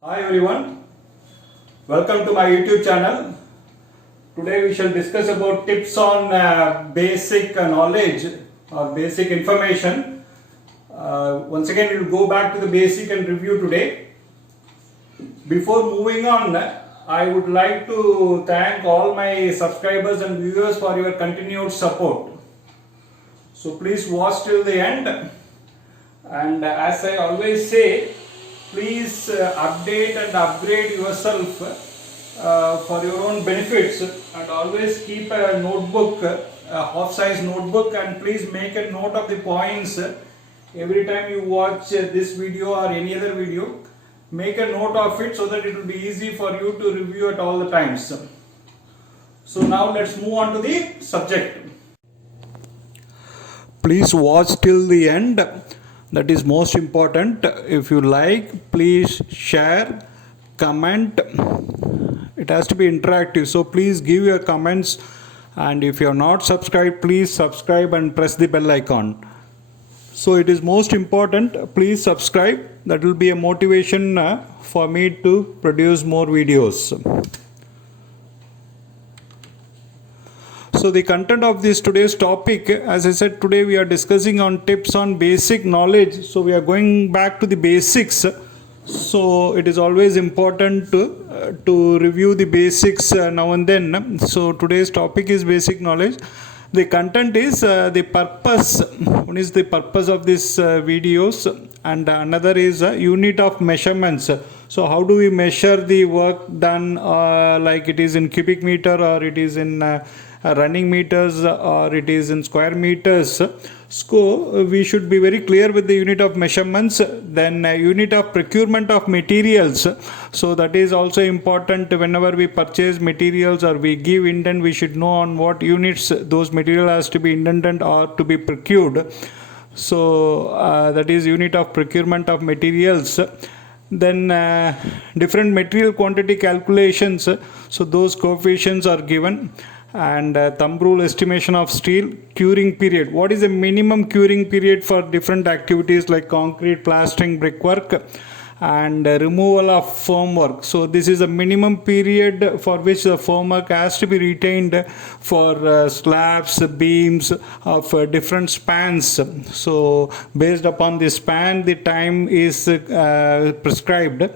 Hi everyone, welcome to my YouTube channel. Today we shall discuss about tips on basic knowledge or basic information. Once again we will go back to the basic and review today. Before moving on, I would like to thank all my subscribers and viewers for your continued support. So please watch till the end, and as I always say, please update and upgrade yourself for your own benefits, and always keep a notebook, a half size notebook, and please make a note of the points every time you watch this video or any other video. Make a note of it so that it will be easy for you to review at all the times. So now let's move on to the subject. Please watch till the end. That is most important. If you like, please share, comment. It has to be interactive, so please give your comments, and if you are not subscribed, please subscribe and press the bell icon. So it is most important, please subscribe. That will be a motivation for me to produce more videos. So the content of this today's topic, as I said, today we are discussing on tips on basic knowledge. So we are going back to the basics. So it is always important to review the basics now and then. So today's topic is basic knowledge. The content is the purpose. One is the purpose of this videos, and another is unit of measurements. So how do we measure the work done, like it is in cubic meter, or it is in running meters, or it is in square meters. So we should be very clear with the unit of measurements. Then unit of procurement of materials. So that is also important. Whenever we purchase materials or we give indent, we should know on what units those material has to be indented or to be procured. So that is unit of procurement of materials. Then different material quantity calculations. So those coefficients are given. And thumb rule estimation of steel. Curing period. What is the minimum curing period for different activities like concrete, plastering, brickwork, and removal of formwork? So this is a minimum period for which the formwork has to be retained for slabs, beams of different spans. So based upon the span, the time is prescribed.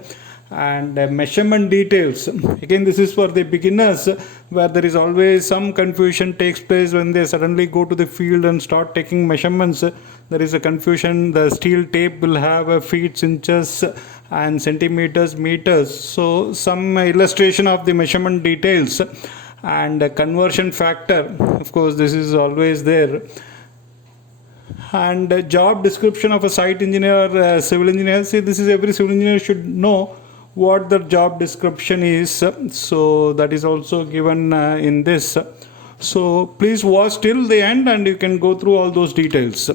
And measurement details, again this is for the beginners, where there is always some confusion takes place when they suddenly go to the field and start taking measurements. There is a confusion. The steel tape will have feet, inches, and centimeters, meters. So some illustration of the measurement details, and conversion factor, of course this is always there. And job description of a site engineer or civil engineer. See, this is every civil engineer should know what the job description is. So that is also given in this. So please watch till the end and you can go through all those details.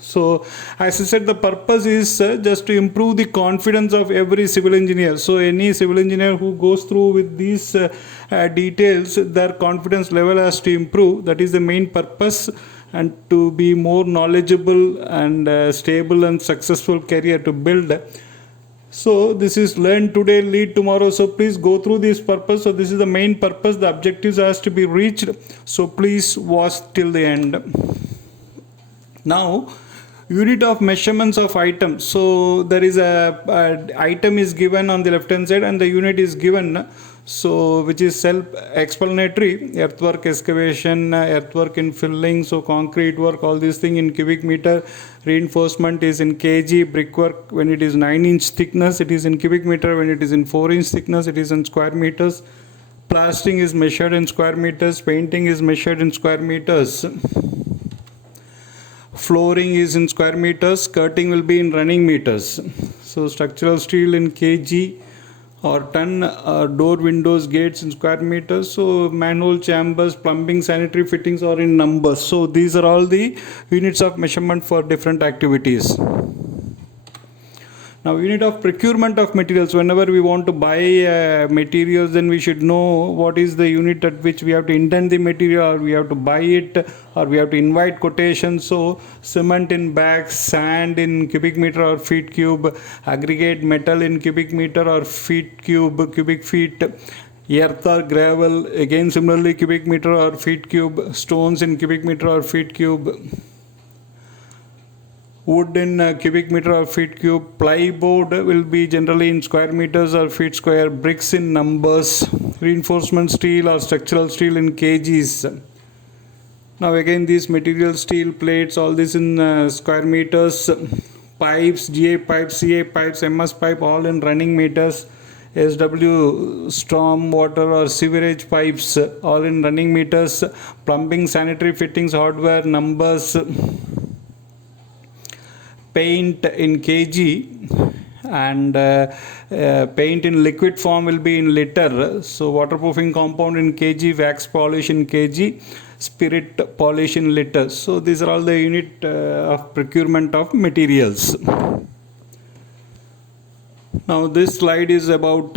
So as I said, the purpose is just to improve the confidence of every civil engineer. So any civil engineer who goes through with these details, their confidence level has to improve. That is the main purpose, and to be more knowledgeable and stable and successful career to build. So this is learn today, lead tomorrow. So please go through this purpose. So this is the main purpose. The objectives has to be reached. So please watch till the end. Now, unit of measurements of items. So there is a item is given on the left hand side and the unit is given. So which is self-explanatory. Earthwork excavation, earthwork in filling, so concrete work, all these things in cubic meter. Reinforcement is in kg. Brickwork, when it is 9-inch thickness, it is in cubic meter. When it is in 4-inch thickness, it is in square meters. Plastering is measured in square meters. Painting is measured in square meters. Flooring is in square meters. Skirting will be in running meters. So structural steel in kg or ton, door, windows, gates in square meters. So manhole chambers, plumbing, sanitary fittings are in numbers. So these are all the units of measurement for different activities. Now, unit of procurement of materials. Whenever we want to buy materials, then we should know what is the unit at which we have to intend the material, or we have to buy it, or we have to invite quotations. So, cement in bags, sand in cubic meter or feet cube, aggregate metal in cubic meter or feet cube, cubic feet. Earth or gravel, again similarly cubic meter or feet cube. Stones in cubic meter or feet cube. Wood in cubic meter or feet cube. Plyboard will be generally in square meters or feet square. Bricks in numbers. Reinforcement steel or structural steel in kgs. Now again these material, steel plates, all this in square meters. Pipes, GA pipes, CA pipes, MS pipe, all in running meters. SW, storm water or sewerage pipes, all in running meters. Plumbing, sanitary fittings, hardware, numbers. Paint in kg, and paint in liquid form will be in liter. So waterproofing compound in kg, wax polish in kg, spirit polish in liter. So these are all the unit of procurement of materials. Now this slide is about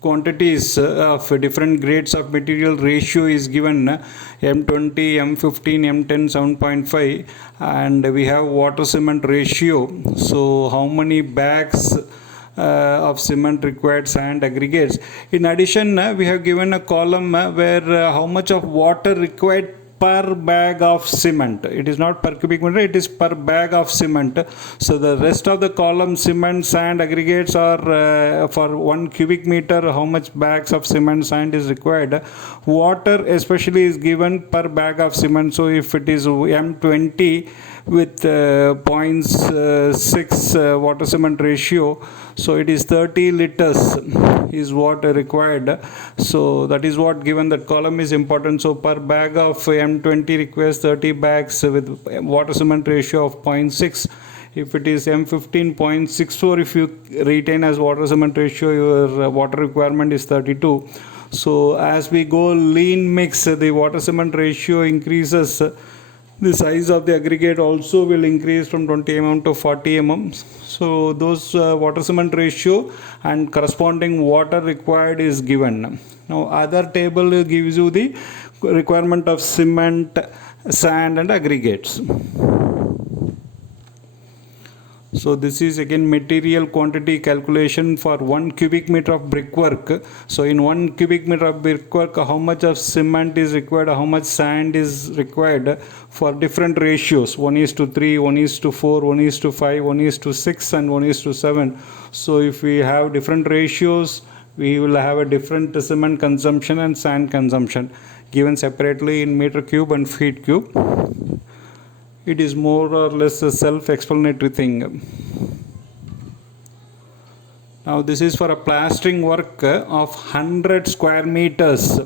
quantities of different grades of material. Ratio is given M20, M15, M10, 7.5, and we have water cement ratio. So how many bags of cement required, sand, aggregates. In addition, we have given a column where how much of water required per bag of cement. It is not per cubic meter, it is per bag of cement. So the rest of the column, cement, sand, aggregates, are for 1 cubic meter how much bags of cement, sand is required. Water especially is given per bag of cement. So if it is M20 with 0.6 water cement ratio, so it is 30 liters is what required. So that is what given, that column is important. So per bag of M20 requires 30 bags with water cement ratio of 0.6. If it is M15, 0.64, if you retain as water cement ratio, your water requirement is 32. So as we go lean mix, the water cement ratio increases. The size of the aggregate also will increase from 20 mm to 40 mm. So those water cement ratio and corresponding water required is given. Now other table gives you the requirement of cement, sand and aggregates. So this is again material quantity calculation for 1 cubic meter of brickwork. So in 1 cubic meter of brickwork, how much of cement is required, how much sand is required for different ratios, 1:3, 1:4, 1:5, 1:6 and 1:7. So if we have different ratios, we will have a different cement consumption and sand consumption given separately in meter cube and feet cube. It is more or less a self-explanatory thing. Now this is for a plastering work of 100 square meters.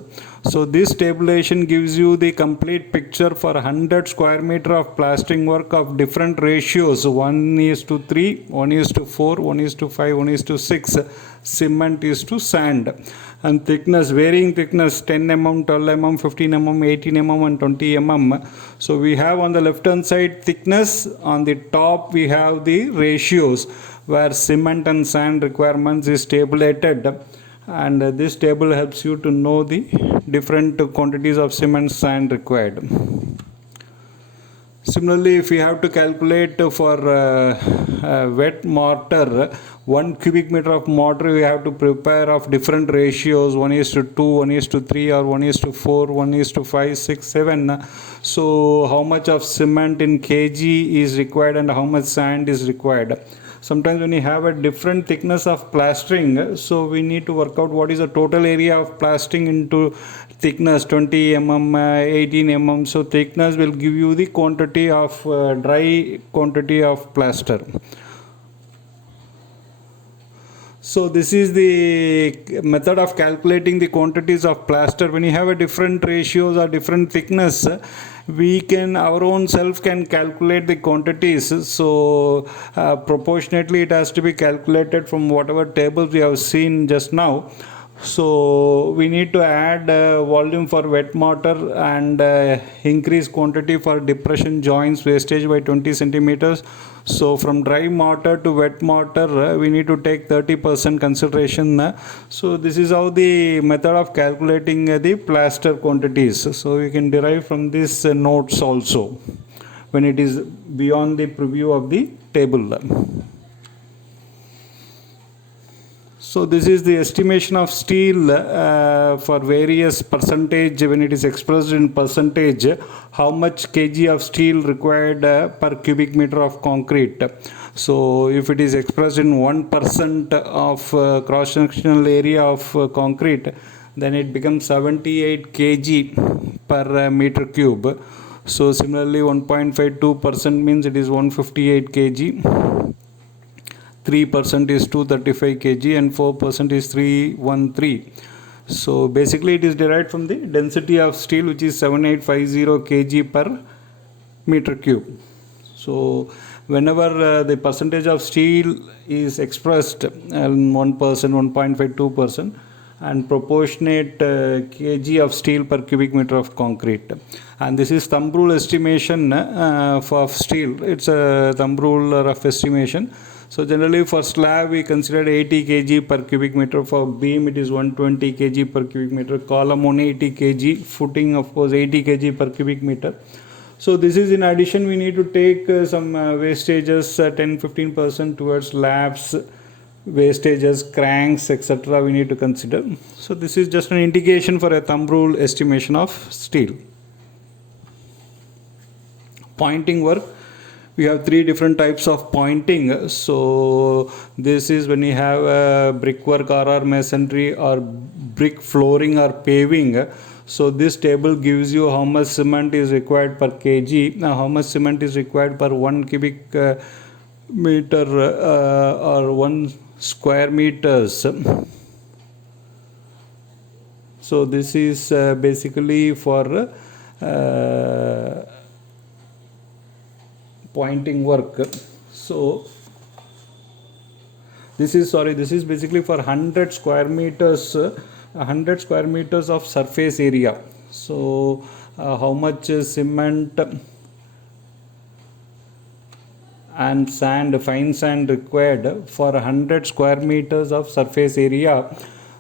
So this tabulation gives you the complete picture for 100 square meter of plastering work of different ratios, 1:3, 1:4, 1:5, 1:6, cement is to sand. And thickness, varying thickness, 10 mm, 12 mm, 15 mm, 18 mm and 20 mm. So we have on the left hand side thickness, on the top we have the ratios where cement and sand requirements is tabulated, and this table helps you to know the different quantities of cement, sand required. Similarly, if we have to calculate for wet mortar, 1 cubic meter of mortar we have to prepare of different ratios, 1:2, 1:3 or 1:4, 1:5, 6, 7. So how much of cement in kg is required and how much sand is required. Sometimes when you have a different thickness of plastering, so we need to work out what is the total area of plastering into thickness, 20 mm, 18 mm. So thickness will give you the quantity of dry quantity of plaster. So this is the method of calculating the quantities of plaster. When you have a different ratios or different thickness, we can, our own self can calculate the quantities. So proportionately it has to be calculated from whatever tables we have seen just now. So we need to add volume for wet mortar and increase quantity for depression joints wastage by 20 centimeters. So from dry mortar to wet mortar, we need to take 30% consideration. So this is how the method of calculating the plaster quantities. So you can derive from these notes also when it is beyond the preview of the table. So this is the estimation of steel for various percentage. When it is expressed in percentage, how much kg of steel required per cubic meter of concrete. So if it is expressed in 1% of cross-sectional area of concrete, then it becomes 78 kg per meter cube. So similarly 1.52% means it is 158 kg. 3% is 235 kg and 4% is 313. So basically it is derived from the density of steel, which is 7850 kg per meter cube. So whenever the percentage of steel is expressed in 1%, 1.52%, and proportionate kg of steel per cubic meter of concrete. And this is thumb rule estimation for steel. It's a thumb rule rough estimation. So generally for slab we consider 80 kg per cubic meter. For beam it is 120 kg per cubic meter. Column 180 kg. Footing of course 80 kg per cubic meter. So this is in addition we need to take some wastages 10-15% towards slabs, wastages, cranks, etc. we need to consider. So this is just an indication for a thumb rule estimation of steel. Pointing work. We have three different types of pointing. So this is when you have brickwork or masonry or brick flooring or paving. So this table gives you how much cement is required per kg. Now how much cement is required per 1 cubic meter or 1 square meters. So this is basically for pointing work. So this is basically for 100 square meters of surface area. So how much cement and sand, fine sand required for 100 square meters of surface area.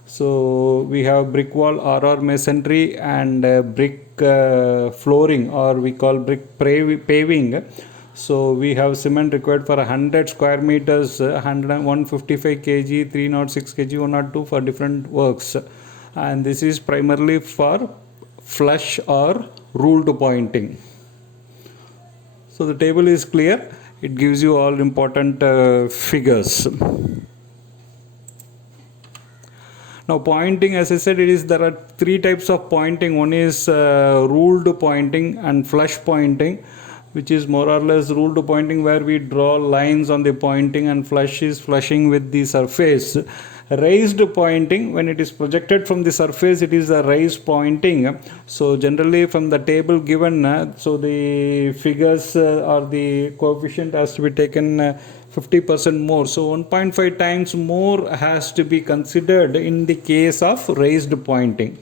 So we have brick wall or masonry and brick flooring, or we call brick paving. So we have cement required for 100 square meters, 155 kg, 306 kg, 102 for different works. And this is primarily for flush or ruled pointing. So the table is clear. It gives you all important figures. Now pointing, as I said, there are three types of pointing. One is ruled pointing and flush pointing, which is more or less ruled pointing, where we draw lines on the pointing, and flush is flushing with the surface. Raised pointing, when it is projected from the surface, it is a raised pointing. So generally from the table given, so the figures or the coefficient has to be taken 50% more. So 1.5 times more has to be considered in the case of raised pointing.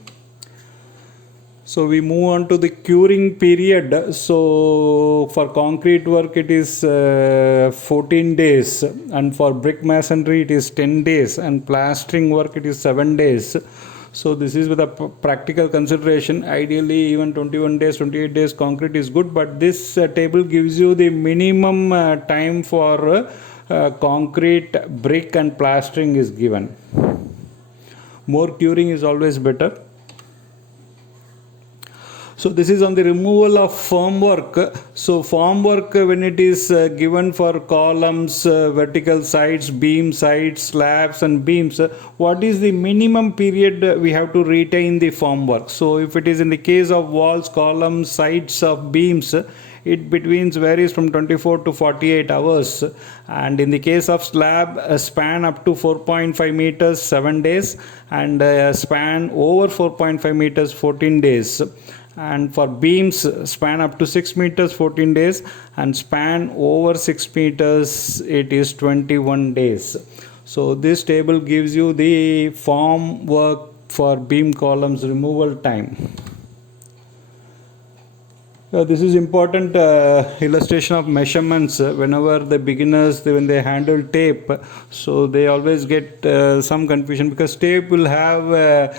So we move on to the curing period. So for concrete work it is 14 days, and for brick masonry it is 10 days, and plastering work it is 7 days. So this is with a practical consideration. Ideally even 21 days, 28 days concrete is good, but this table gives you the minimum time for concrete, brick and plastering is given. More curing is always better. So this is on the removal of formwork. So formwork, when it is given for columns, vertical sides, beam sides, slabs and beams, what is the minimum period we have to retain the formwork? So if it is in the case of walls, columns, sides of beams, it varies from 24 to 48 hours. And in the case of slab, a span up to 4.5 meters, 7 days, and a span over 4.5 meters, 14 days. And for beams, span up to 6 meters, 14 days, and span over 6 meters, it is 21 days. So this table gives you the form work for beam columns removal time. This is important illustration of measurements. Whenever the beginners, when they handle tape, so they always get some confusion, because tape will have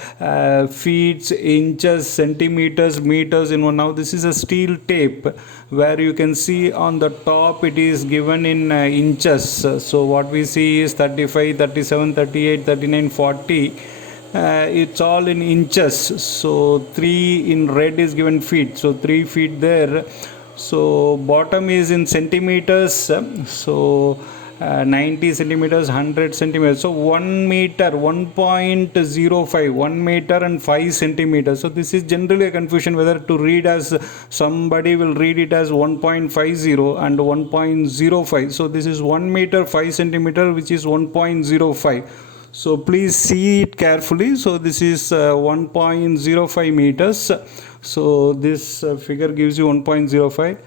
feet, inches, centimeters, meters in one. Now this is a steel tape where you can see on the top it is given in inches. So what we see is 35, 37, 38, 39, 40. It's all in inches. So 3 in red is given feet, so 3 feet there. So bottom is in centimeters. So 90 centimeters, 100 centimeters. So 1 meter, 1.05, 1 meter and 5 centimeters. So this is generally a confusion whether to read as, somebody will read it as 1.50 and 1.05. So this is 1 meter 5 centimeter, which is 1.05. So please see it carefully. So this is 1.05 meters. So this figure gives you 1.05.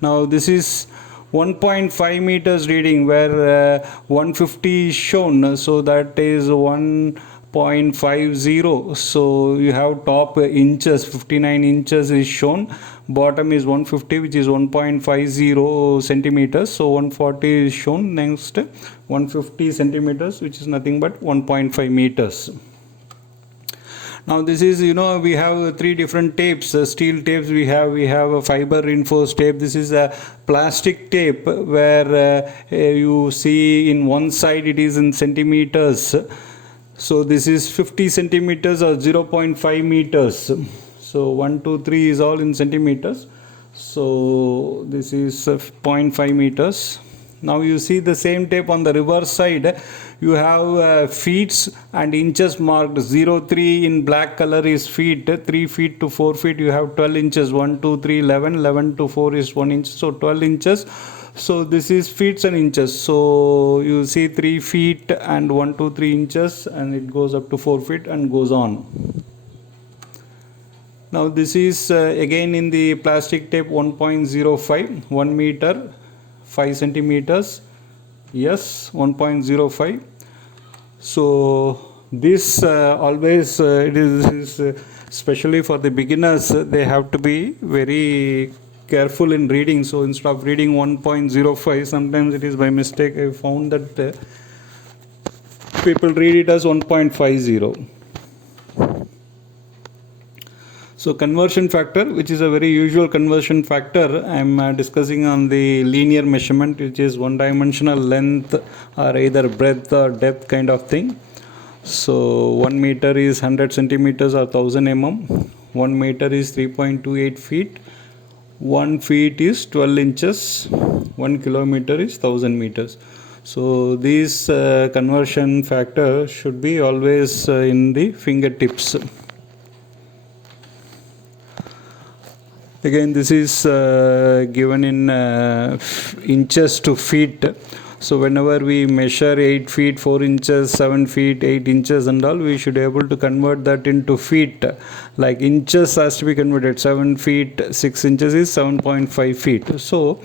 Now this is 1.5 meters reading, where 150 is shown. So that is 1.50. So you have top inches, 59 inches is shown. Bottom is 150, which is 1.50 centimeters. So 140 is shown. Next 150 centimeters, which is nothing but 1.5 meters. Now this is, we have 3 different tapes, steel tapes. We have a fiber reinforced tape. This is a plastic tape, where you see in one side it is in centimeters. So this is 50 centimeters or 0.5 meters. So 1, 2, 3 is all in centimeters. So this is 0.5 meters. Now you see the same tape on the reverse side. You have feet and inches marked. 0, 3 in black color is feet. 3 feet to 4 feet you have 12 inches. 1, 2, 3, 11. 11 to 4 is 1 inch. So 12 inches. So this is feet and inches. So you see 3 feet and 1, 2, 3 inches, and it goes up to 4 feet and goes on. Now this is again in the plastic tape, 1.05, 1 meter 5 centimeters. Yes, 1.05. So this always it is especially for the beginners, they have to be very careful in reading. So instead of reading 1.05, sometimes it is by mistake. I found that people read it as 1.50. So conversion factor, which is a very usual conversion factor, I am discussing on the linear measurement, which is one-dimensional length or either breadth or depth kind of thing. So 1 meter is 100 centimeters or 1000 mm. 1 meter is 3.28 feet. 1 feet is 12 inches. 1 kilometer is 1000 meters. So these conversion factor should be always in the fingertips. Again, this is given in inches to feet. So whenever we measure 8 feet, 4 inches, 7 feet, 8 inches and all, we should be able to convert that into feet. Like inches has to be converted. 7 feet, 6 inches is 7.5 feet. So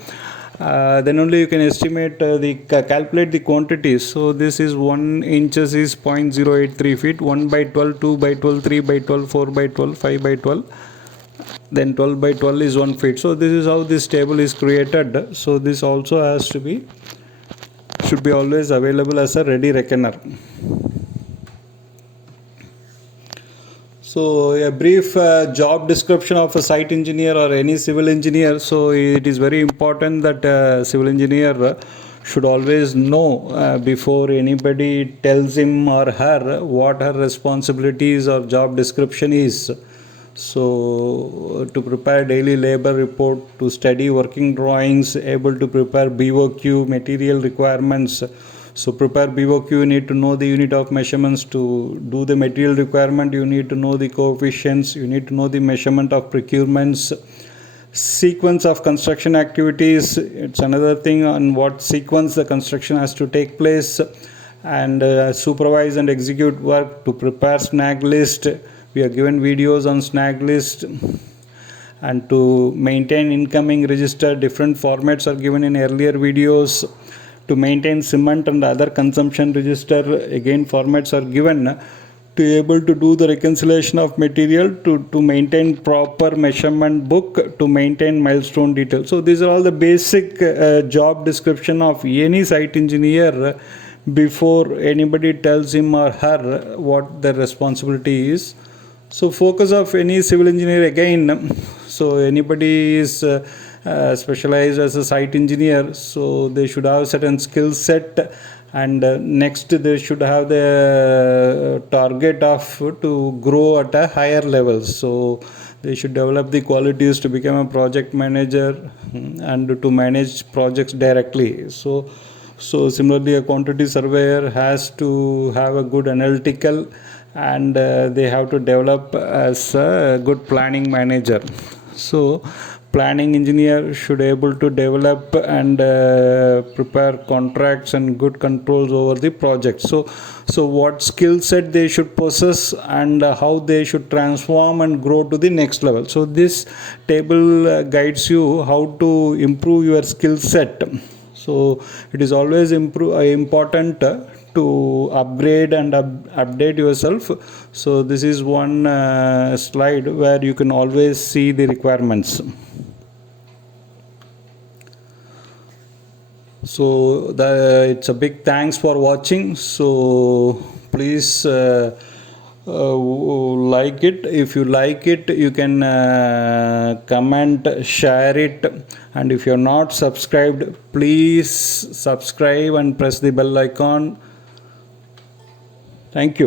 then only you can estimate calculate the quantities. So this is 1 inches is 0.083 feet. 1 by 12, 2 by 12, 3 by 12, 4 by 12, 5 by 12. Then 12 by 12 is 1 feet. So this is how this table is created. So this also has to be, should be always available as a ready reckoner. So a brief job description of a site engineer or any civil engineer. So it is very important that a civil engineer should always know before anybody tells him or her what her responsibilities or job description is. So to prepare daily labor report, to study working drawings, able to prepare BOQ material requirements. So prepare BOQ, you need to know the unit of measurements. To do the material requirement, you need to know the coefficients, you need to know the measurement of procurements. Sequence of construction activities, it's another thing on what sequence the construction has to take place. And supervise and execute work. To prepare snag list, we are given videos on snag list. And to maintain incoming register, different formats are given in earlier videos. to maintain cement and other consumption register. Again, formats are given to able to do the reconciliation of material, to maintain proper measurement book, to maintain milestone details. So these are all the basic job description of any site engineer before anybody tells him or her what their responsibility is. So focus of any civil engineer again, so anybody is specialized as a site engineer, so they should have certain skill set, and next they should have the target of to grow at a higher level. So they should develop the qualities to become a project manager, and to manage projects directly. So similarly, a quantity surveyor has to have a good analytical, and they have to develop as a good planning manager. So planning engineer should able to develop and prepare contracts and good controls over the project. So what skill set they should possess, and how they should transform and grow to the next level. So this table guides you how to improve your skill set. So it is always important to upgrade and update yourself. So this is one slide where you can always see the requirements. So it's a big thanks for watching. So please like it. If you like it, you can comment, share it, and if you're not subscribed, please subscribe and press the bell icon. Thank you.